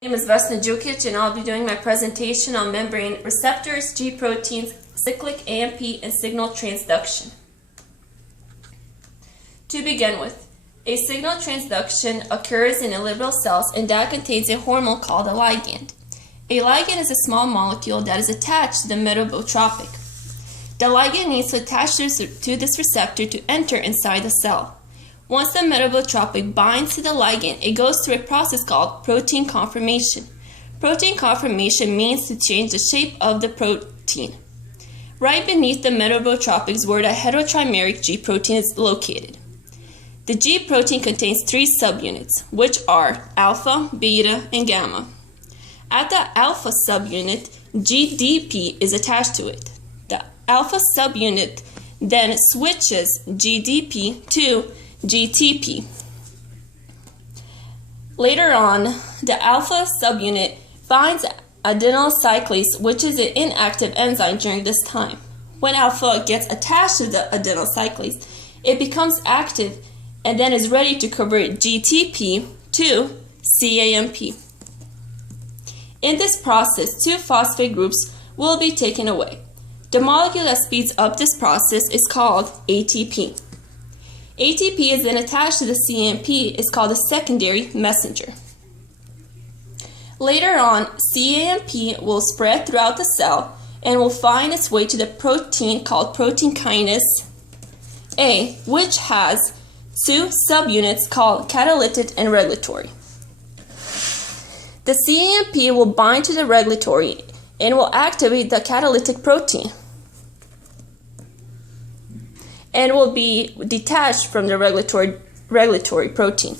My name is Vesna Jukic, and I'll be doing my presentation on membrane receptors, G proteins, cyclic AMP, and signal transduction. To begin with, a signal transduction occurs in liberal cells, and that contains a hormone called a ligand. A ligand is a small molecule that is attached to the metabotropic. The ligand needs to attach to this receptor to enter inside the cell. Once the metabotropic binds to the ligand, it goes through a process called protein conformation. Protein conformation means to change the shape of the protein. Right beneath the metabotropic is where the heterotrimeric G protein is located. The G protein contains three subunits, which are alpha, beta, and gamma. At the alpha subunit, GDP is attached to it. The alpha subunit then switches GDP to GTP. Later on, the alpha subunit binds adenyl cyclase, which is an inactive enzyme during this time. When alpha gets attached to the adenyl cyclase, it becomes active and then is ready to convert GTP to CAMP. In this process, two phosphate groups will be taken away. The molecule that speeds up this process is called ATP. ATP is then attached to the CAMP is called a secondary messenger. Later on, CAMP will spread throughout the cell and will find its way to the protein called protein kinase A, which has two subunits called catalytic and regulatory. The CAMP will bind to the regulatory and will activate the catalytic protein and will be detached from the regulatory protein.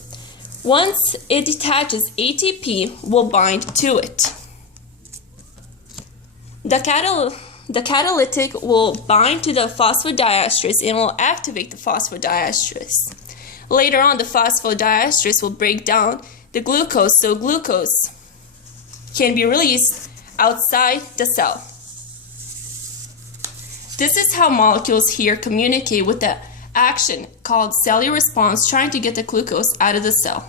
Once it detaches, ATP will bind to it. The catalytic will bind to the phosphodiesterase and will activate the phosphodiesterase. Later on, the phosphodiesterase will break down the glucose, so glucose can be released outside the cell. This is how molecules here communicate with the action called cellular response, trying to get the glucose out of the cell.